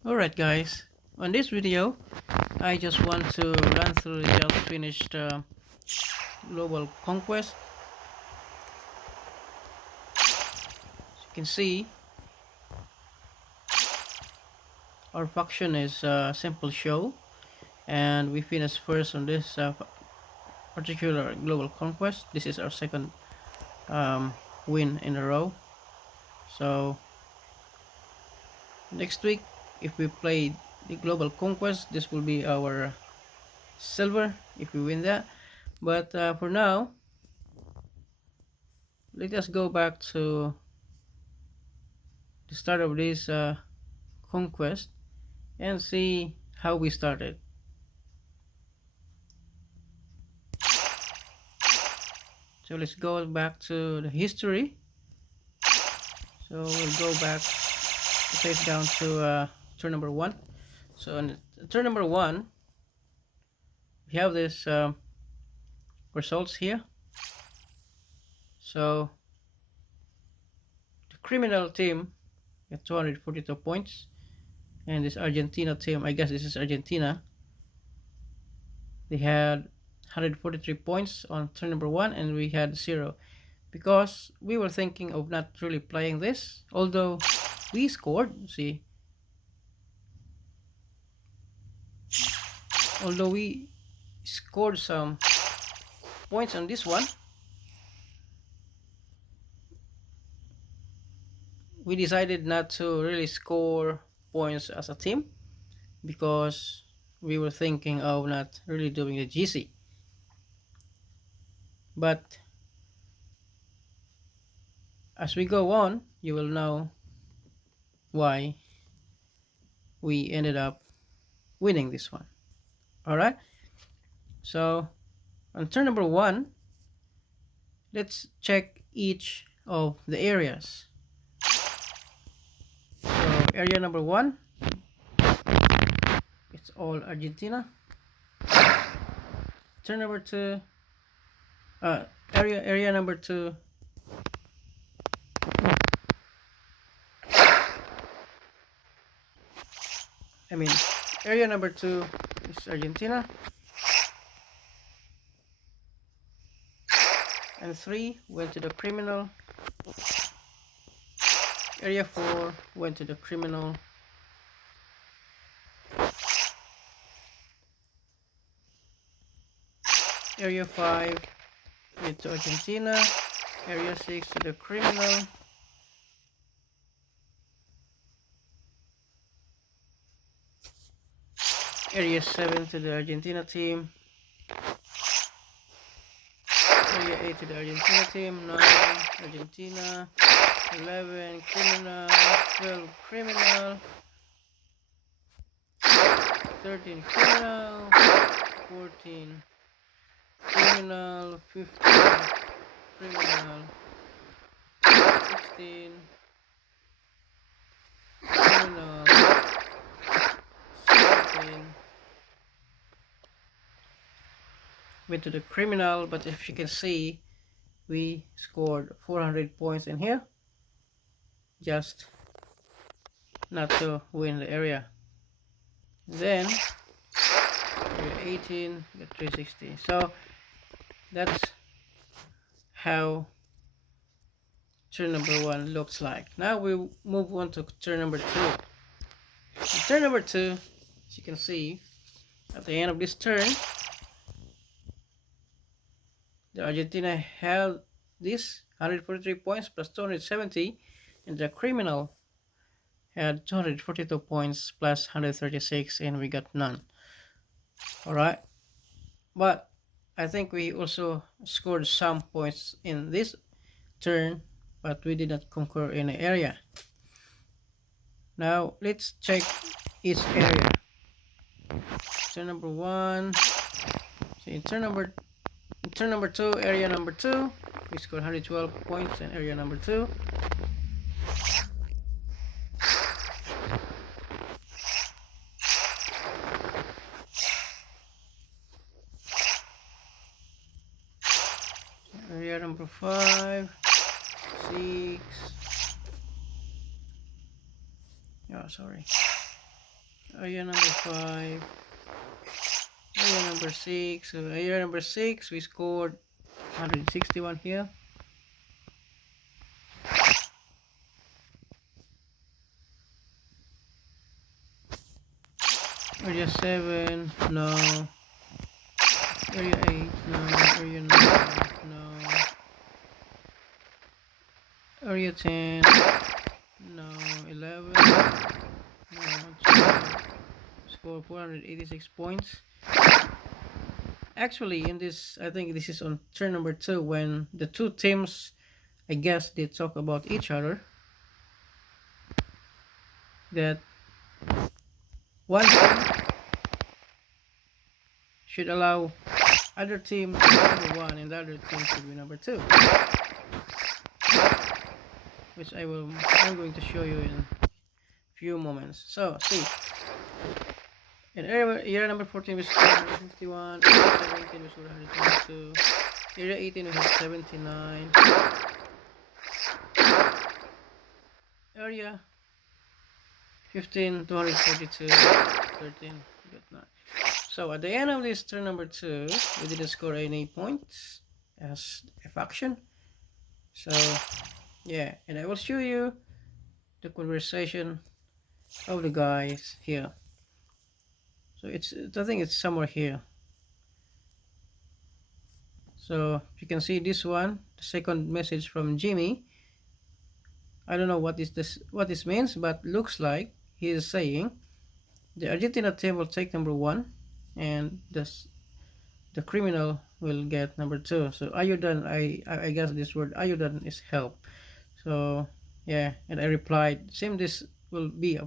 Alright guys, on this video I just want to run through the just finished global conquest. As you can see, our faction is a simple show and we finished first on this particular global conquest. This is our second win in a row. So next week if we play the global conquest, this will be our silver if we win that. But for now, let us go back to the start of this conquest and see how we started. So let's go back to the history. So we'll go back straight down to turn number 1. So on turn number 1 we have this results here. So the criminal team got 242 points, and this Argentina team, I guess this is Argentina, they had 143 points on turn number 1 and we had 0 because we were thinking of not really playing this, although we scored. See, although we scored some points on this one, we decided not to really score points as a team because we were thinking of not really doing the GC. But as we go on, you will know why we ended up winning this one. Alright, so on turn number 1, let's check each of the areas. So area number 1, it's all Argentina. Turn number 2, area number 2, I mean area number 2 is Argentina, and 3 went to the criminal. Area 4 went to the criminal. Area 5 went to Argentina. Area 6 to the criminal. Area 7 to the Argentina team. Area 8 to the Argentina team. 9 Argentina. 11 criminal. 12 criminal. 13 criminal. 14 criminal. 15 criminal. 16 criminal. 17 went to the criminal, but if you can see, we scored 400 points in here, just not to win the area. Then area 18 got 360. So that's how turn number 1 looks like. Now we move on to turn number 2. Turn number 2, as you can see, at the end of this turn, the Argentina held this 143 points plus 270, and the criminal had 242 points plus 136, and we got none. Alright, but I think we also scored some points in this turn, but we did not conquer any area. Now let's check each area. Turn number 1, so in turn number 2, area number 2, we scored 112 points in area number 2. Area number 5, 6, oh sorry, area number 5, area number 6. So area number 6, we scored 161 here. Area 7, no. Area 8, no. Area 9, no. Area 10, no. 11, no. 12. Score 486 points. Actually, in this, I think this is on turn number 2 when the two teams, I guess, they talk about each other. That one team should allow other team to be number 1 and the other team should be number 2, which I'm going to show you in a few moments. So see, in area number 14 we scored 151, area 17 we scored 122, area 18 we had 79, area 15 242, 13 got 9. So at the end of this turn number 2, we didn't score any points as a faction. So yeah, and I will show you the conversation of the guys here. So I think it's somewhere here. So you can see this one, the second message from Jimmy. I don't know what this means, but looks like he is saying the Argentina team will take number 1 and the criminal will get number 2. So ayudan, I guess this word ayudan is help. So yeah, and I replied, same, this will be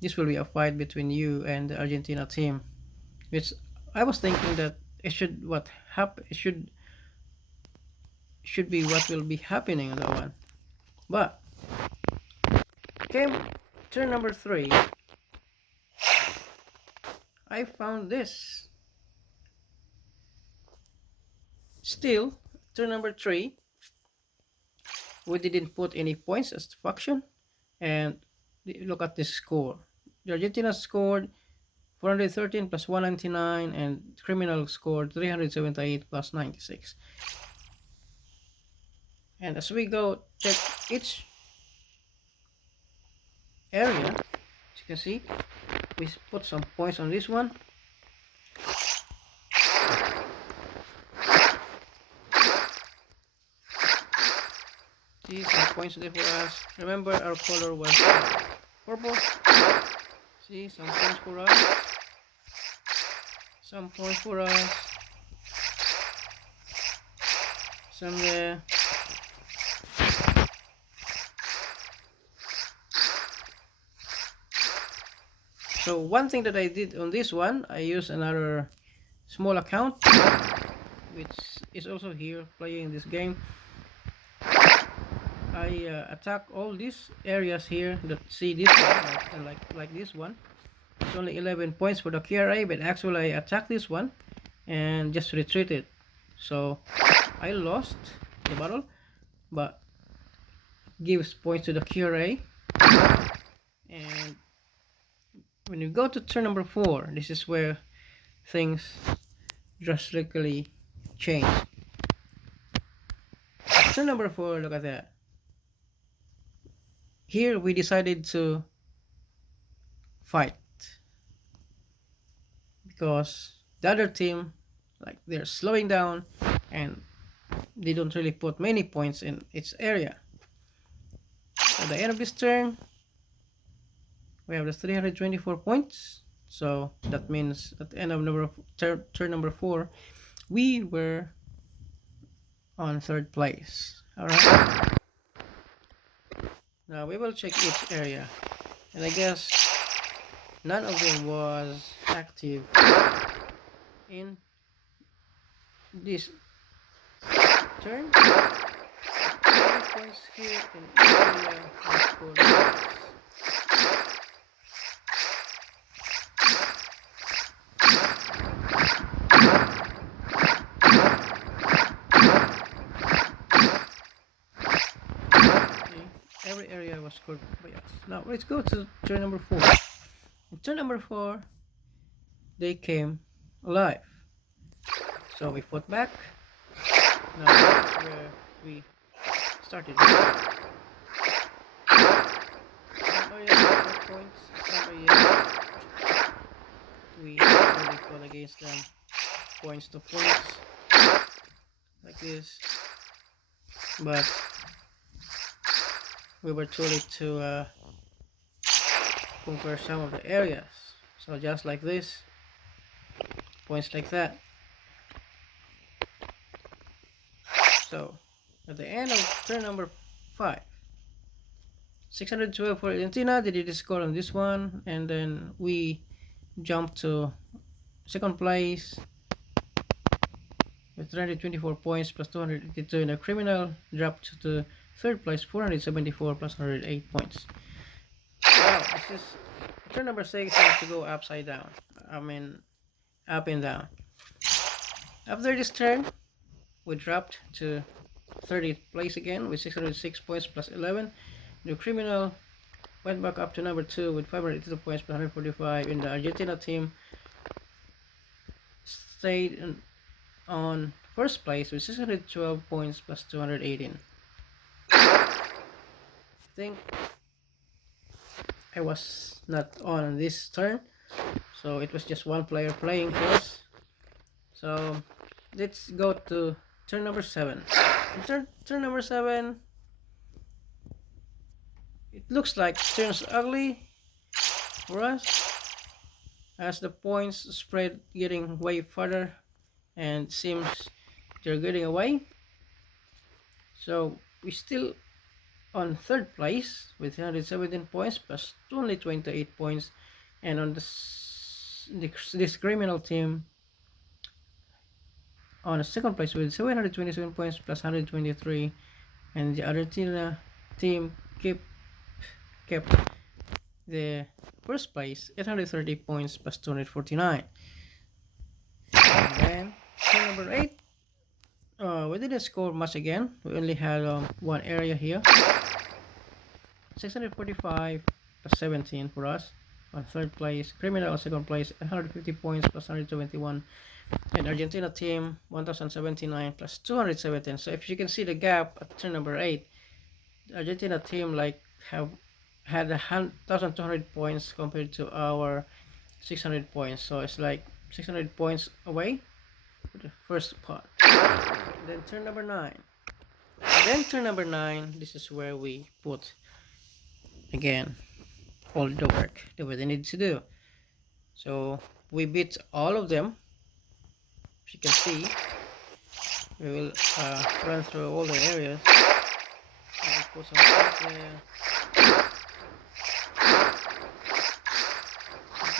this will be a fight between you and the Argentina team, which I was thinking that it should should be what will be happening on that one. But came turn number 3, I found this. Still, turn number 3, we didn't put any points as faction, and look at this score. The Argentina scored 413 plus 199, and criminal scored 378 plus 96. And as we go check each area, as you can see, we put some points on this one. See, some points there for us. Remember, our color was purple. See, some points for us. Some points for us. Some there. So one thing that I did on this one, I used another small account, which is also here playing this game. I attack all these areas here that see this one, like this one. It's only 11 points for the KRA, but actually I attacked this one and just retreated. So I lost the battle, but gives points to the KRA. And when you go to turn number 4, this is where things drastically change. Turn number 4, look at that. Here we decided to fight because the other team, like, they're slowing down and they don't really put many points in its area. At the end of this turn, we have the 324 points. So that means at the end of turn number 4, we were on 3rd place. Alright. Now we will check each area. And I guess none of them was active in this turn. Points here in each area was scored. Every area was scored by us. Now let's go to turn number 4. turn number 4, they came alive. So we fought back. Now this is where we started. Some areas got points, some areas we really fought against them. Points to points. Like this. But we were too late to conquer some of the areas. So just like this. Points like that. So at the end of turn number 5, 612 for Argentina. They did score on this one, and then we jumped to second place with 324 points plus 282 in the criminal. Dropped to third place, 474 plus 108 points. Wow, this is turn number 6 has to go upside down. I mean, up and down. After this turn, we dropped to 30th place again with 606 points plus 11. The criminal went back up to number 2 with 582 points plus 145. In the Argentina team stayed on first place with 612 points plus 218. I think I was not on this turn, so it was just one player playing for us. So let's go to turn number 7. Turn number 7, it looks like turns ugly for us as the points spread getting way further and seems they're getting away. So we still on third place with 117 points plus only 28 points, and on this criminal team on the second place with 727 points plus 123, and the Argentina team kept the first place 830 points plus 249. And then turn number 8, we didn't score much again. We only had one area here, 645 plus 17 for us on third place. Criminal on second place 150 points plus 121, and Argentina team 1079 plus 217. So if you can see the gap at turn number 8, the Argentina team like had 1200 points compared to our 600 points, so it's like 600 points away for the first part. Then turn number 9, this is where we put again all the work that we need to do. So we beat all of them. As you can see, we will run through all the areas. We'll put some things there.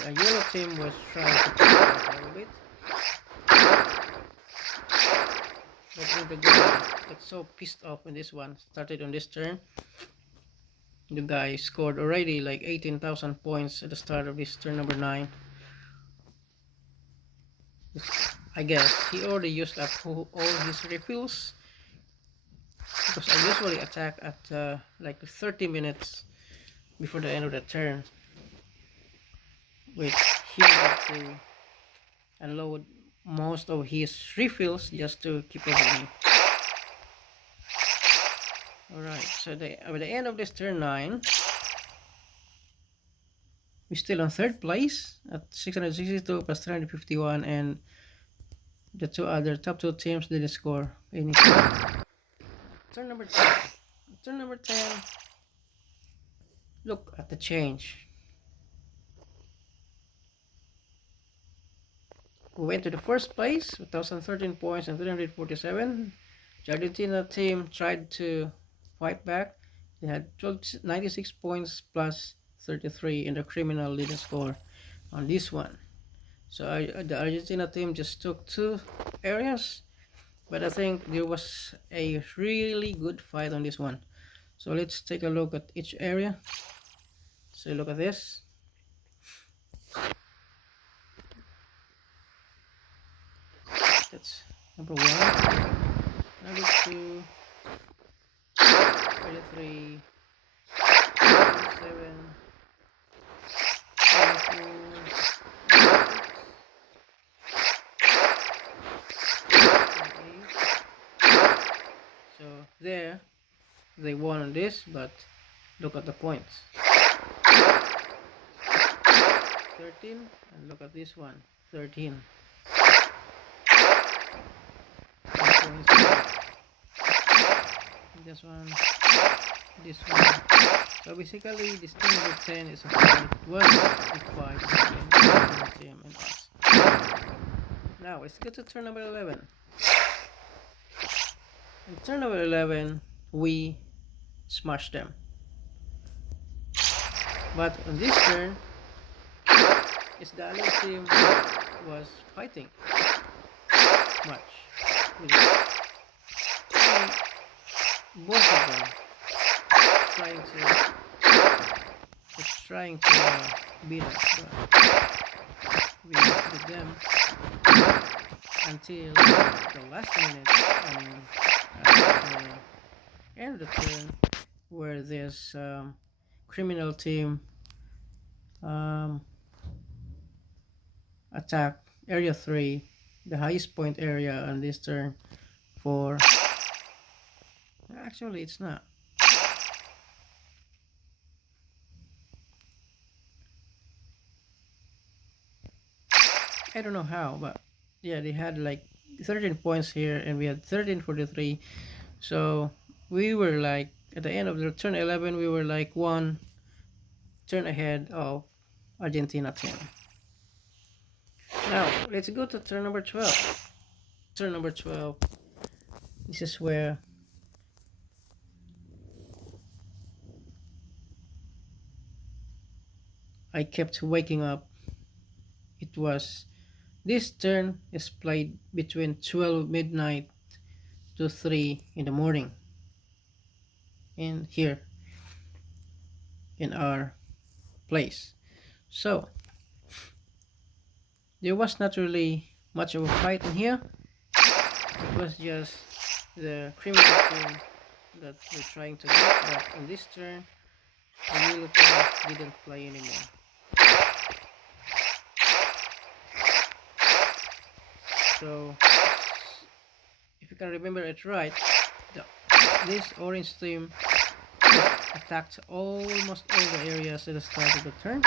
The yellow team was trying to pull back a little bit, but the guy got so pissed off in this one. Started on this turn. The guy scored already like 18,000 points at the start of this turn number 9. I guess he already used up all his refills, because I usually attack at like 30 minutes before the end of the turn, which he needed to unload most of his refills just to keep up with me. Alright, so at the end of this turn 9, we're still on third place at 662 plus 351, and the top two teams didn't score any points. Turn number 10. Look at the change. We went to the first place with 1013 points and 347. The Argentina team tried to fight back. They had 96 points plus 33, and the criminal didn't score on this one. So the Argentina team just took 2 areas, but I think there was a really good fight on this one. So let's take a look at each area. So look at this. That's number 1, number 2, 33, 7, 24, on this, but look at the points. 13, and look at this one, 13. This one, this one. So basically, this team number 10 is a fight. Well, a fight between the team and us. Now let's go to turn number 11. In turn number 11, we smash them. But on this turn, it's the other team was fighting much with us. And both of them trying to beat us, but we beat them until the last minute. I mean, at the end of the turn, where this criminal team attack area 3, the highest point area on this turn. For actually, it's not. I don't know how, but yeah, they had like 13 points here, and we had 1343. So we were like at the end of the turn 11, we were like one turn ahead of Argentina team. Now let's go to turn number 12. Turn number 12. This is where I kept waking up. It was this turn is played between 12 midnight to 3 in the morning. In here in our place. So there was not really much of a fight in here. It was just the criminal team that we're trying to get, but on this turn the yellow team didn't play anymore. So if you can remember it right, this orange team attacked almost all the areas at the start of the turn.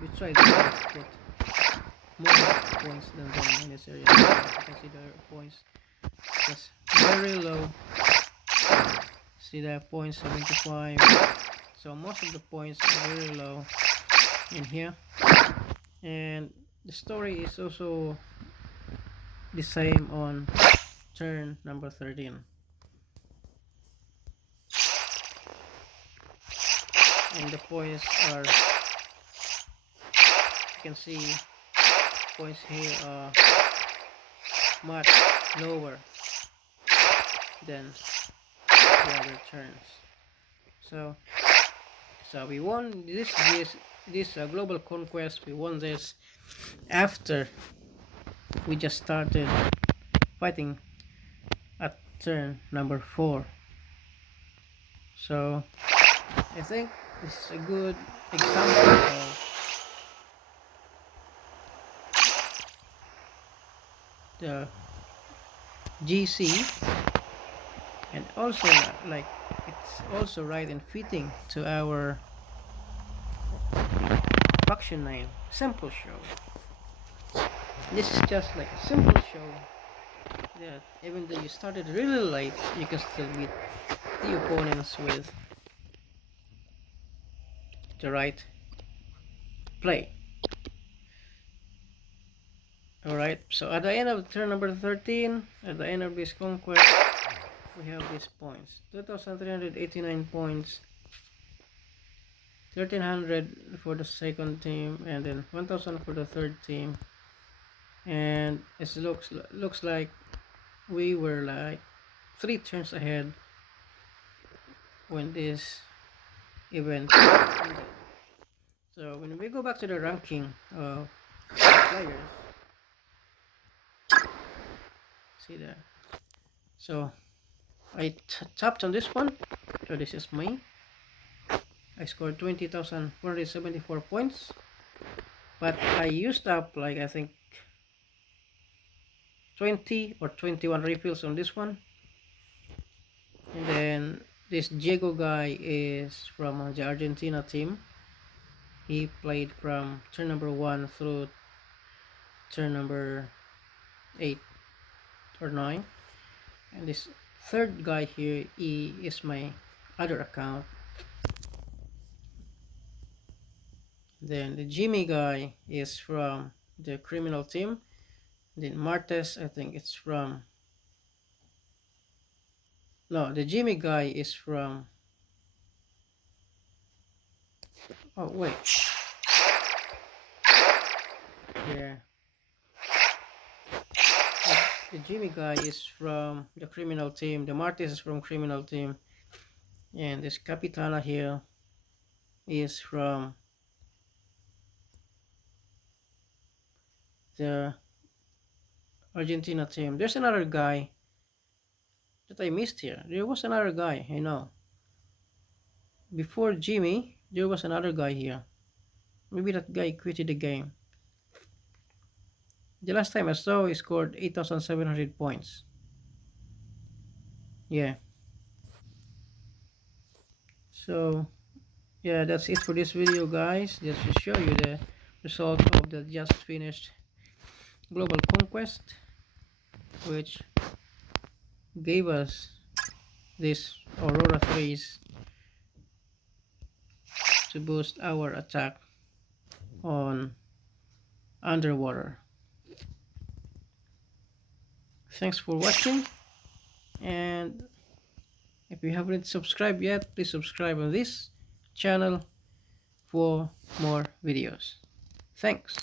We tried to put more points than them in this area. So you can see the points just very low. See the points 75. So most of the points are very low in here. And the story is also the same on turn number 13. And the points are, you can see points here are much lower than the other turns. So we won this global conquest. We won this after we just started fighting at turn number 4. So I think this is a good example of the GC, and also like it's also right and fitting to our faction name, simple show. This is just like a simple show that even though you started really late, you can still beat the opponents with the right play. Alright, so at the end of turn number 13, at the end of this conquest, we have these points. 2,389 points, 1,300 for the second team, and then 1,000 for the third team. And it looks like we were like 3 turns ahead when this event ended. So when we go back to the ranking of players, see that. So I tapped on this one. So this is me. I scored 20,474 points, but I used up like I think 20 or 21 refills on this one, and then This Diego guy is from the Argentina team. He played from turn number 1 through turn number 8 or 9. And this third guy here, E, is my other account. Then the Jimmy guy is from the criminal team. Then Martes, I think it's from... No, the Jimmy guy is from... Oh, wait. Yeah. The Jimmy guy is from the criminal team. The Martes is from criminal team. And this Capitana here is from the Argentina team. There's another guy that I missed here. There was another guy, I know. Before Jimmy, there was another guy here. Maybe that guy quitted the game. The last time I saw, he scored 8,700 points. Yeah. So, yeah, that's it for this video, guys. Just to show you the result of the just finished global conquest, which gave us this Aurora 3s to boost our attack on underwater. Thanks for watching, and if you haven't subscribed yet, please subscribe on this channel for more videos. Thanks.